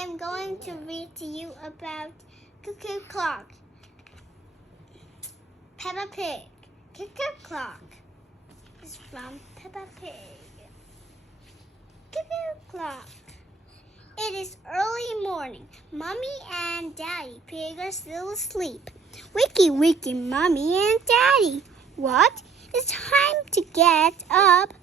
am going to read to you about Cuckoo Clock. Peppa Pig. Cuckoo Clock is from Peppa Pig. Cuckoo Clock. It is early morning. Mommy and Daddy Pig are still asleep. Wakey, wakey, Mommy and Daddy. What? It's time to get up.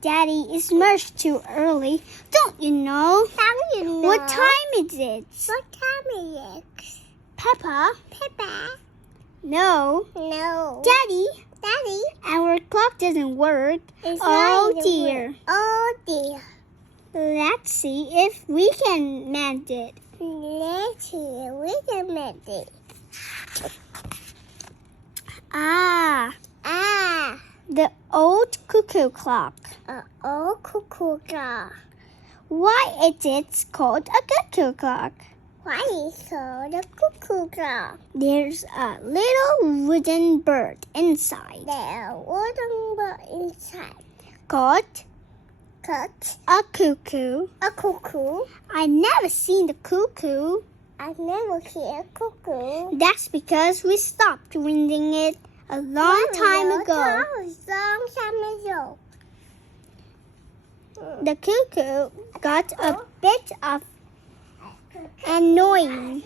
Daddy, it's much too early. Don't you know? How do you know? What time is it? What time is it? Peppa? Peppa? No. No. Daddy? Daddy? Our clock doesn't work. It's Oh not dear. Oh dear. Let's see if we can mend it. Let's see if we can mend it. Ah, Ah, the old cuckoo clock. an old cuckoo clock. Why is it called a cuckoo clock? Why is it called a cuckoo clock? There's a little wooden bird inside There wasn't but inside. called Cut a cuckoo. a cuckoo. I never seen the cuckoo. I've never seen a cuckoo. That's because we stopped winding it a long time ago. Long time ago. The cuckoo got a bit of annoying.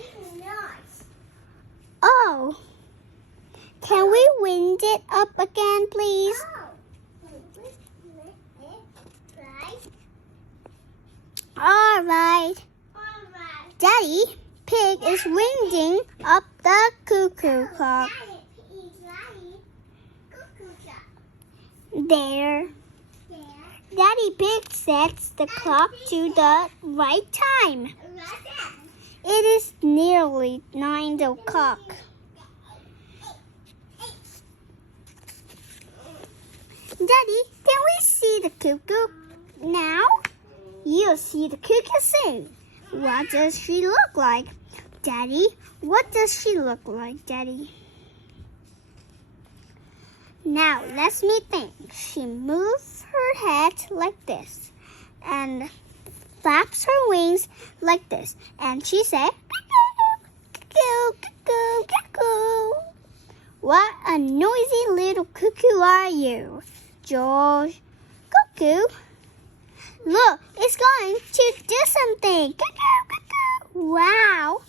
Oh, can we wind it up again, please? All right. Daddy Pig is winding up the cuckoo clock. There. Daddy Pig sets the clock to the right time. It is nearly 9 o'clock. Daddy, can we see the cuckoo now? You'll see the cuckoo soon. What does she look like? Daddy, what does she look like, Daddy? Now, let me think. She moves her head like this and flaps her wings like this. And she said, cuckoo, cuckoo, cuckoo. What a noisy little cuckoo are you, George? Cuckoo. Look, it's going to do something. Cuckoo, cuckoo. Wow.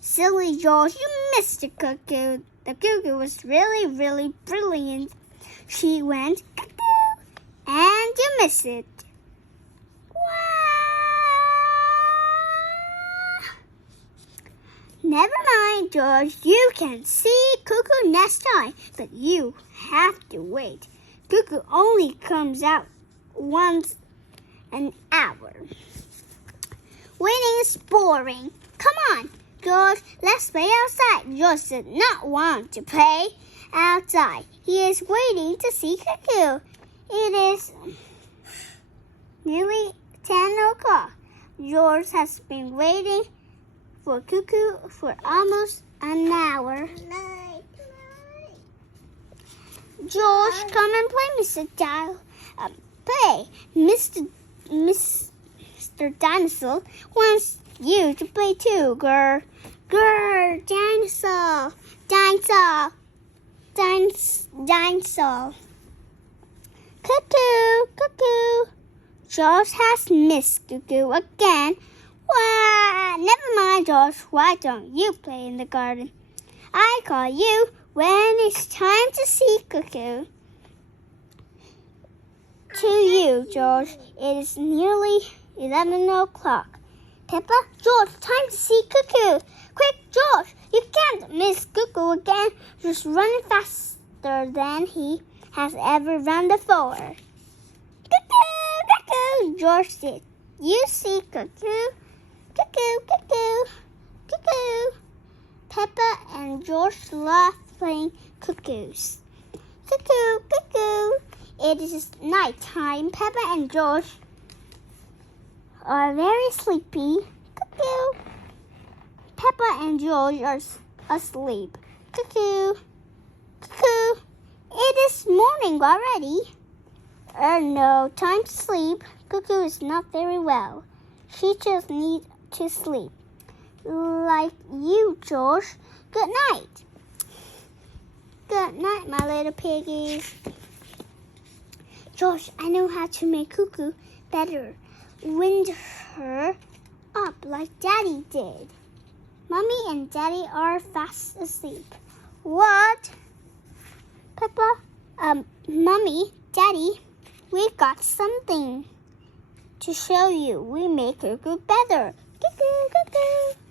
Silly George, you missed the cuckoo. The cuckoo was really, really brilliant. She went cuckoo, and you missed it. Wow. Never mind, George. You can see Cuckoo next time, but you have to wait. Cuckoo only comes out once an hour. Waiting is boring. Come on, George, let's play outside. George did not want to play outside. He is waiting to see Cuckoo. It is nearly 10 o'clock. George has been waiting for Cuckoo for almost an hour. George, come and play, Mr. Play. Mr. Dinosaur wants you to play too, girl. Girl, dinosaur, dinosaur, dinosaur. Cuckoo, cuckoo. George has missed Cuckoo again. Why? Never mind, George. Why don't you play in the garden? I call you when it's time to see Cuckoo. To you, George. It is nearly 11 o'clock. Peppa, George, time to see Cuckoo. Quick, George, you can't miss Cuckoo again. Just running faster than he has ever run before. Cuckoo, cuckoo, George did. You see Cuckoo? Cuckoo, cuckoo, cuckoo. Peppa and George love playing cuckoos. Cuckoo, cuckoo. It is night time. Peppa and George are very sleepy. Cuckoo. Peppa and George are asleep. Cuckoo. Cuckoo. It is morning already. No, time to sleep. Cuckoo is not very well. She just needs to sleep. Like you, George. Good night. Good night, my little piggies. George, I know how to make Cuckoo better. Wind her up like Daddy did. Mommy and Daddy are fast asleep. What? Peppa, Mommy, Daddy, we've got something to show you. We make Cuckoo better. Cuckoo, cuckoo.